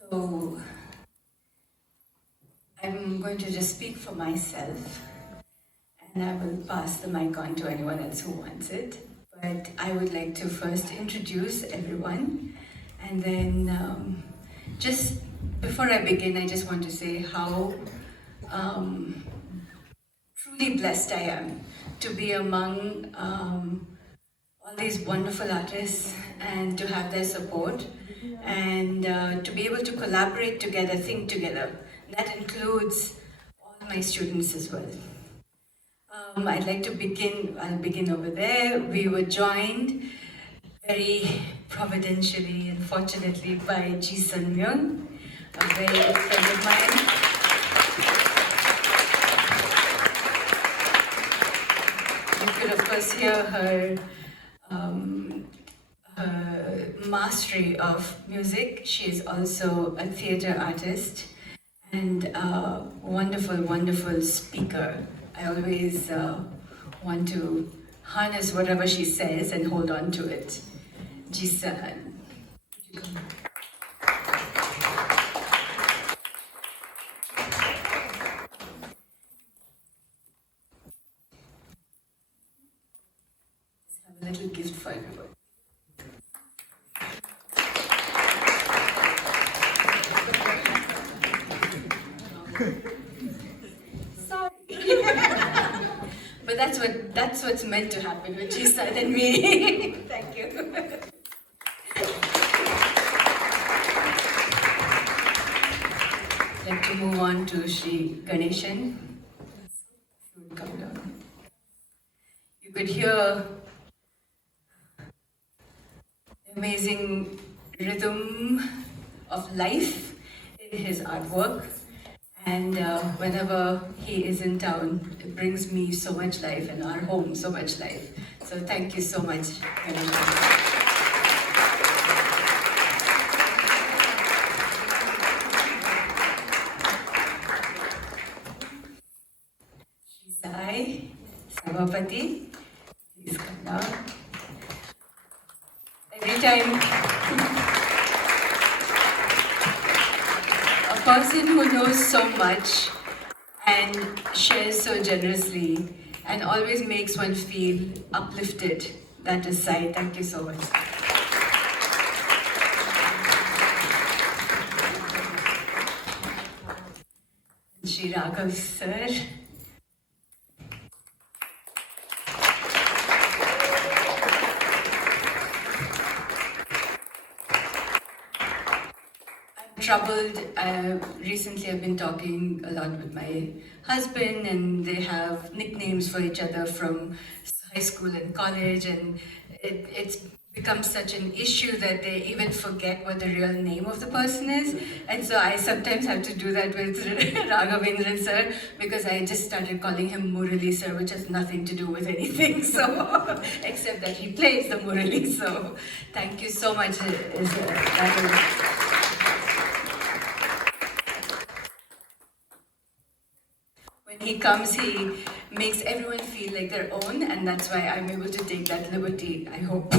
So I'm going to just speak for myself, and I will pass the mic on to anyone else who wants it. But I would like to first introduce everyone, and then just before I begin, I just want to say how truly blessed I am to be among all these wonderful artists and to have their support and to be able to collaborate together, think together. That includes all my students as well. I'd like to begin, I'll begin over there. We were joined very providentially and fortunately by Ji Sun Myung, a very good friend of mine. You could of course hear her mastery of music. She is also a theatre artist and a wonderful, wonderful speaker. I always want to harness whatever she says and hold on to it. Ji-san. Just have a little gift for everyone. Sorry. But that's what's meant to happen with Ji-san and me. Thank you. I'd like to move on to Shri Ganeshan. If you would come down. You could hear the amazing rhythm of life in his artwork. And whenever he is in town, it brings me so much life and our home so much life. So thank you so much. Sai, Sabapati, please come down. Every time a person who knows so much and shares so generously and always makes one feel uplifted, that is Sai. Thank you so much. Shri Raghav sir. Troubled. Recently I've been talking a lot with my husband and they have nicknames for each other from high school and college, and it's become such an issue that they even forget what the real name of the person is. And so I sometimes have to do that with Raghavendran sir because I just started calling him Murali sir, which has nothing to do with anything, so except that he plays the Murali. So thank you so much, Raghav. When he comes, he makes everyone feel like their own, and that's why I'm able to take that liberty, I hope.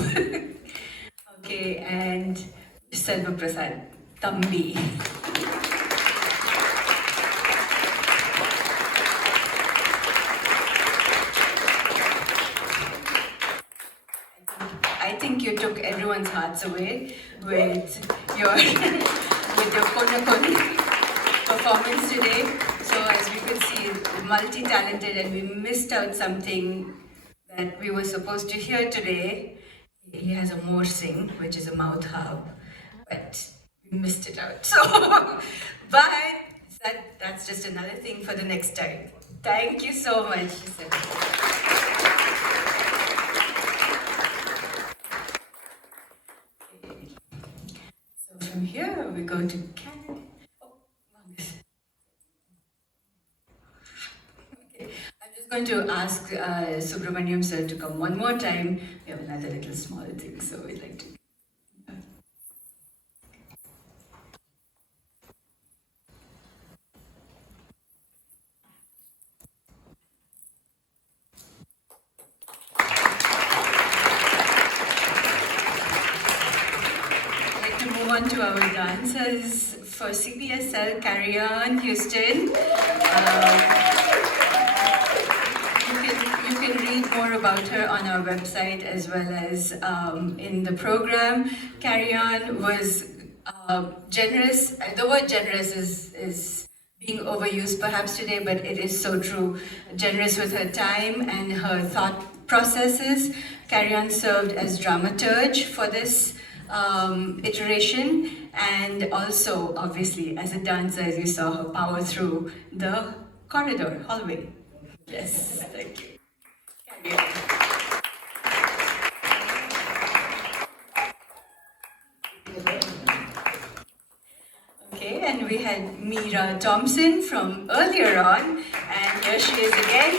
Okay, and Selva Prasad, Tambi. I think you took everyone's hearts away with your Kona performance today. So as we could see, multi-talented, and we missed out something that we were supposed to hear today. He has a morsing, which is a mouth harp, but we missed it out. So, but that's just another thing for the next time. Thank you so much. Okay. So from here, we go to Canada. I'm going to ask Subramaniam sir to come one more time. We have another little small thing, so we'd like to. I'd like to move on to our dancers for CBSL. Carry on, Houston. You can read more about her on our website as well as in the program. Carry On was generous. The word generous is being overused perhaps today, but it is so true. Generous with her time and her thought processes. Carry On served as dramaturge for this iteration, and also obviously as a dancer, as you saw her power through the corridor, hallway. Yes, thank you. Carry on. Okay, and we had Meera Thompson from earlier on, and here she is again,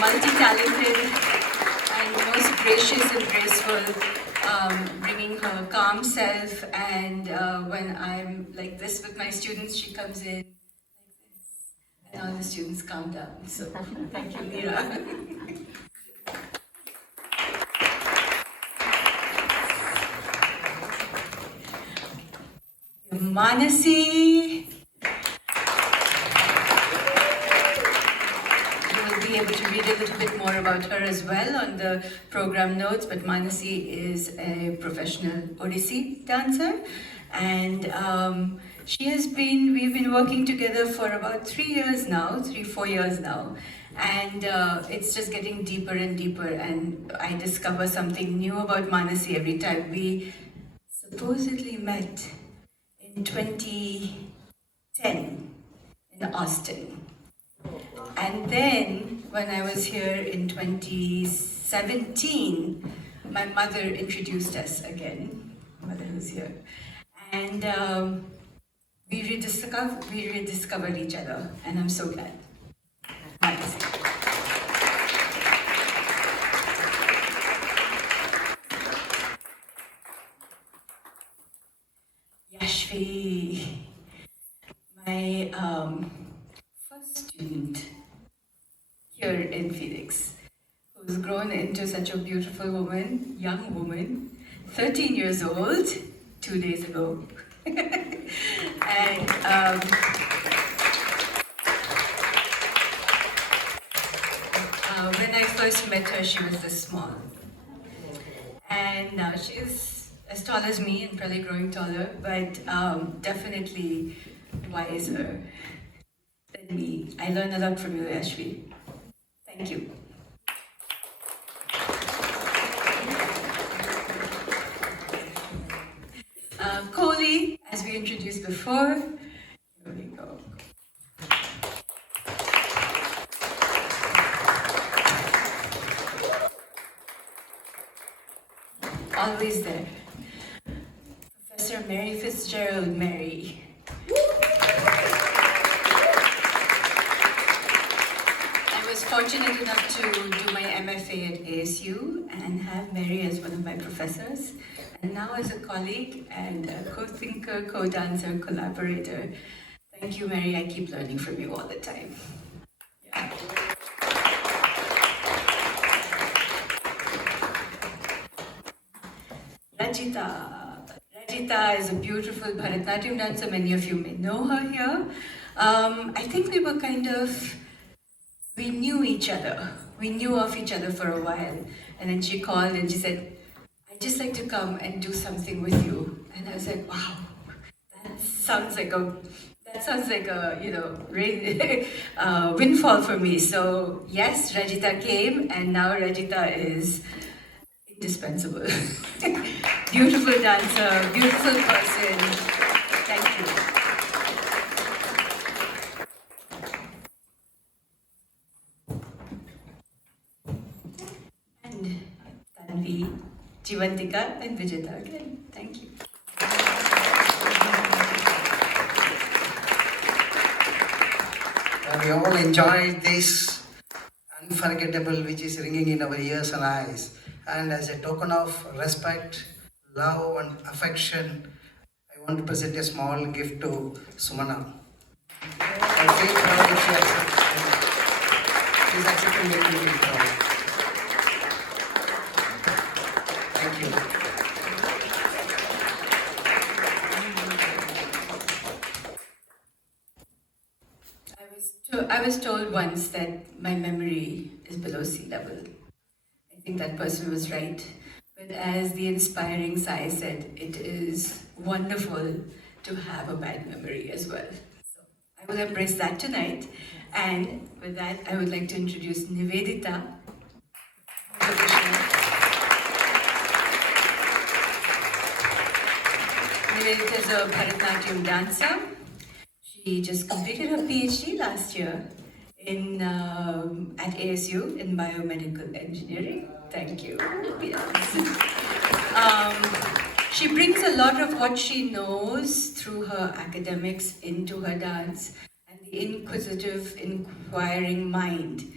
multi-talented and most gracious and graceful, bringing her calm self, and when I'm like this with my students, she comes in like this, and all the students calm down. So thank you, Meera. Manasi. You will be able to read a little bit more about her as well on the program notes, but Manasi is a professional Odissi dancer, and we've been working together for about 3 years now, 4 years now, and it's just getting deeper and deeper, and I discover something new about Manasi every time. We supposedly met in 2010 in Austin. And then when I was here in 2017, my mother introduced us again, mother who's here. And we rediscovered each other, and I'm so glad. Thanks. Yashvi, my first student here in Phoenix, who's grown into such a beautiful woman, young woman, 13 years old, 2 days ago. And when I first met her, she was this small. And now she's as tall as me and probably growing taller, but definitely wiser than me. I learned a lot from you, Yashvi. Thank you. Kohli, as we introduced before, here we go. Always there. Professor Mary Fitzgerald Mary. I was fortunate enough to do my MFA at ASU and have Mary as one of my professors, and now as a colleague and a co-thinker, co-dancer, collaborator. Thank you, Mary. I keep learning from you all the time. Yeah. Rajita is a beautiful Bharatanatyam dancer. Many of you may know her here. I think we knew each other. We knew of each other for a while. And then she called and she said, I'd just like to come and do something with you. And I was like, wow, that sounds like a windfall for me. So yes, Rajita came, and now Rajita is indispensable. Beautiful dancer, beautiful person. Thank you. And Tanvi, Jivantika, and Vijita again. Thank you. We all enjoyed this unforgettable, which is ringing in our ears and eyes. And as a token of respect, love and affection, I want to present a small gift to Sumana. I feel proud if she's accepting making me proud. Thank you. So I was told once that my memory is below sea level. I think that person was right. But as the inspiring Sai said, it is wonderful to have a bad memory as well. So I will embrace that tonight. And with that, I would like to introduce Nivedita. Nivedita is a Bharatanatyam dancer. She just completed her PhD last year in at ASU in biomedical engineering. Thank you. Yes. She brings a lot of what she knows through her academics into her dance and the inquisitive, inquiring mind.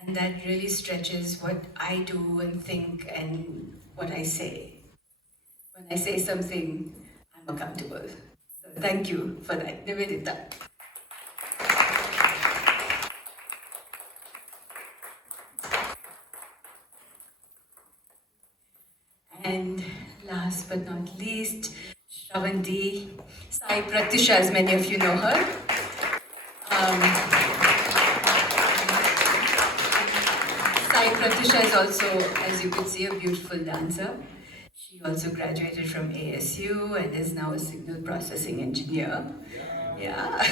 And that really stretches what I do and think and what I say. When I say something, I'm accountable. So thank you for that, Nivedita. And last but not least, Shravanti Sai Pratyusha, as many of you know her. Sai Pratyusha is also, as you could see, a beautiful dancer. She also graduated from ASU and is now a signal processing engineer. Yeah.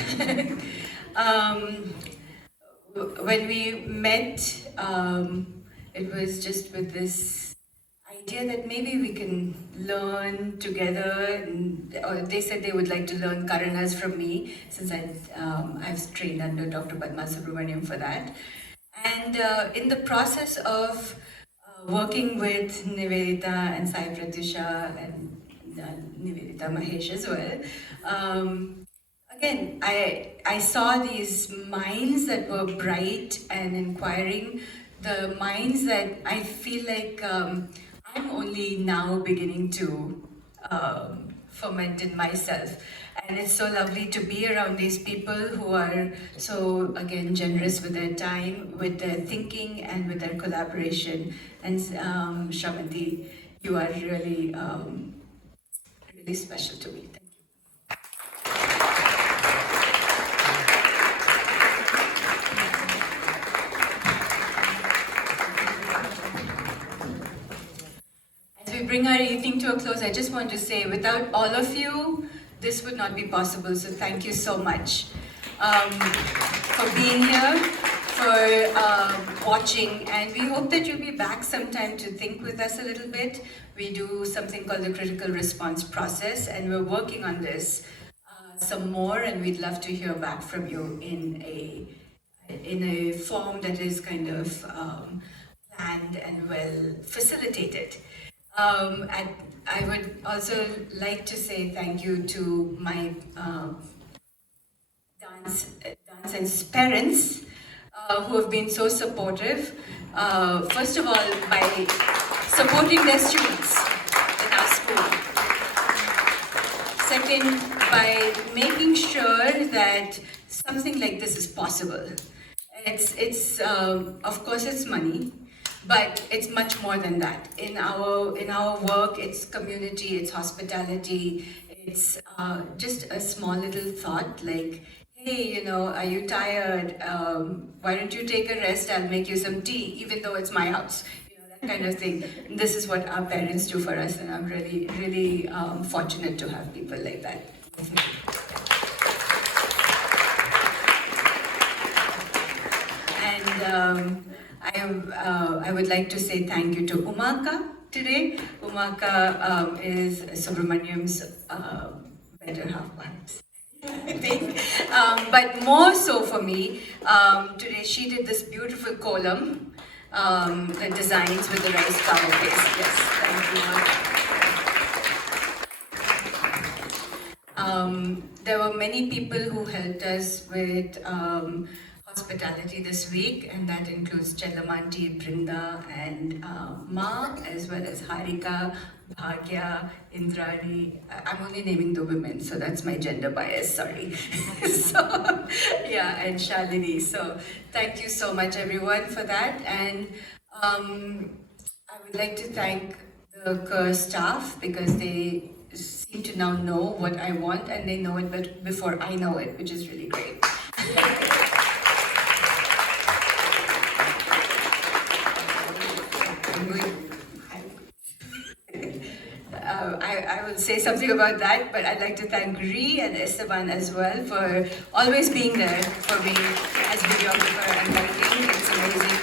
When we met, it was just with this idea that maybe we can learn together. Or they said they would like to learn Karanas from me, since I've trained under Dr. Padma Subramaniam for that. And in the process of working with Nivedita and Sai Pratyusha and Nivedita Mahesh as well, again, I saw these minds that were bright and inquiring, the minds that I feel like I'm only now beginning to ferment in myself. And it's so lovely to be around these people who are so, again, generous with their time, with their thinking, and with their collaboration. And Shravanti, you are really, really special to me. Thank you. As we bring our evening to a close, I just want to say, without all of you, this would not be possible. So thank you so much for being here, for watching, and we hope that you'll be back sometime to think with us a little bit. We do something called the critical response process, and we're working on this some more, and we'd love to hear back from you in a form that is kind of planned and well facilitated. I would also like to say thank you to my dance and parents who have been so supportive. First of all, by supporting their students in our school. Second, by making sure that something like this is possible. It's of course it's money, but it's much more than that. In our work, it's community, it's hospitality, it's just a small little thought like, hey, you know, are you tired? Why don't you take a rest? I'll make you some tea, even though it's my house. You know, that kind of thing. And this is what our parents do for us, and I'm really, really fortunate to have people like that. And I would like to say thank you to Umaka today. Umaka is Subramaniam's better half, perhaps, I think. But more so for me, today she did this beautiful column, the designs with the rice flour paste. Yes, thank you. There were many people who helped us with hospitality this week, and that includes Chellamanti, Brinda, and Ma, as well as Harika, Bhagya, Indrani. I'm only naming the women, so that's my gender bias, sorry. So, yeah, and Shalini. So, thank you so much, everyone, for that. And I would like to thank the Kerr staff because they seem to now know what I want, and they know it before I know it, which is really great. I will say something about that, but I'd like to thank Ree and Esteban as well for always being there for me as videographer and lighting. It's amazing.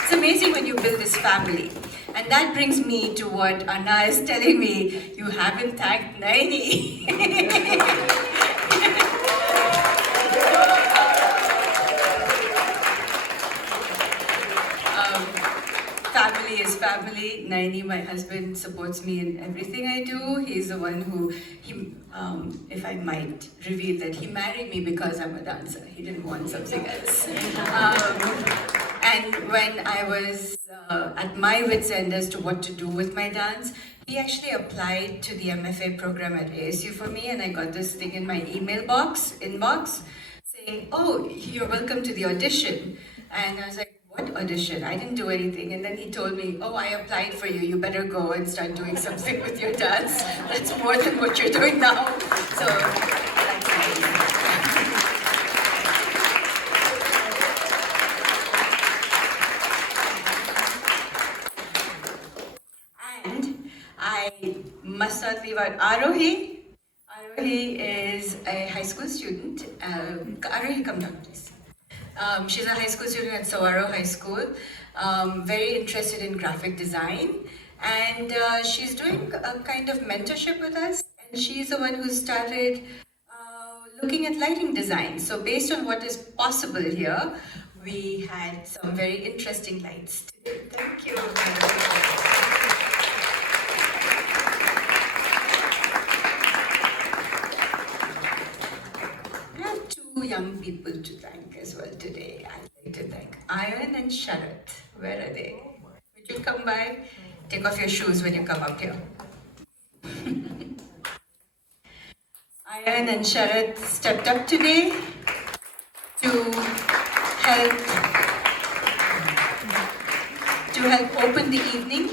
It's amazing when you build this family. And that brings me to what Anna is telling me. You haven't thanked Naini. Family is family. Naini, my husband, supports me in everything I do. He's the one who, if I might reveal that he married me because I'm a dancer. He didn't want something else. And when I was at my wit's end as to what to do with my dance, he actually applied to the MFA program at ASU for me, and I got this thing in my inbox, saying, "Oh, you're welcome to the audition." And I was like, "What audition? I didn't do anything." And then he told me, "Oh, I applied for you. You better go and start doing something with your dance. That's more than what you're doing now." So that's amazing. And I must not leave out Arohi. Arohi is a high school student. Arohi, come down, please. She's a high school student at Saguaro High School, very interested in graphic design, and she's doing a kind of mentorship with us, and she's the one who started looking at lighting design. So based on what is possible here, we had some very interesting lights today. Thank you. Young people to thank as well today. I'd like to thank Ayan and Sharat. Where are they? Would you come by? Take off your shoes when you come up here. Ayan and Sharat stepped up today to help open the evening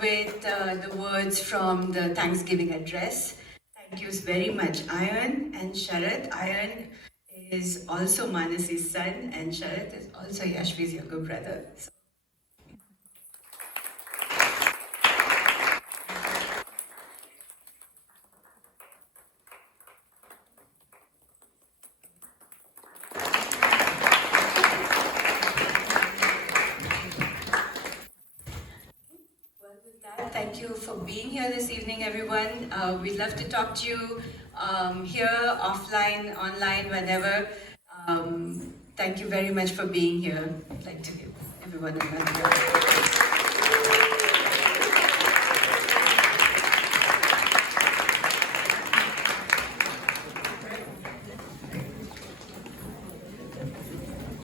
with the words from the Thanksgiving address. Thank you very much, Ayan and Sharat. Ayan is also Manasi's son, and Sharat is also Yashvi's younger brother. So. Well, with that, thank you for being here this evening, everyone. We'd love to talk to you here, offline, online, whenever. Thank you very much for being here. I'd like to give everyone a round of applause.